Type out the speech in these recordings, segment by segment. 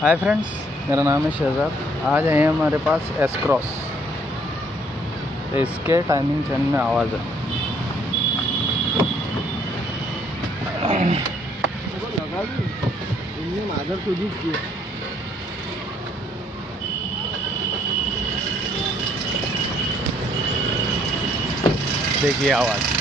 Hi friends, मेरा नाम है शहजाद। आज आए हैं हमारे पास एस क्रॉस। इसके टाइमिंग चैन में आवाज़ है। देखिए आवाज़।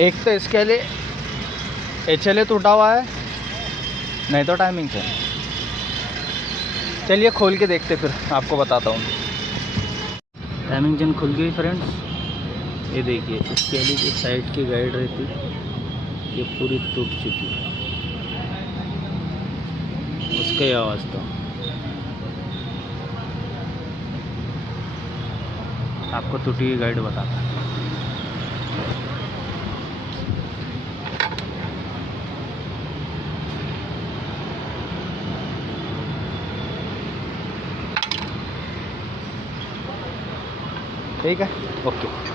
एक तो इसके लिए HLA टूटा हुआ है, नहीं तो टाइमिंग से। चलिए खोल के देखते, फिर आपको बताता हूँ। टाइमिंग चेन खुल गई फ्रेंड्स। ये देखिए, इसके लिए जो साइड की गाइड रहती ये पूरी टूट चुकी है। उसका ही आवाज़ था। आपको टूटी हुई गाइड बताता। ठीक है, ओके।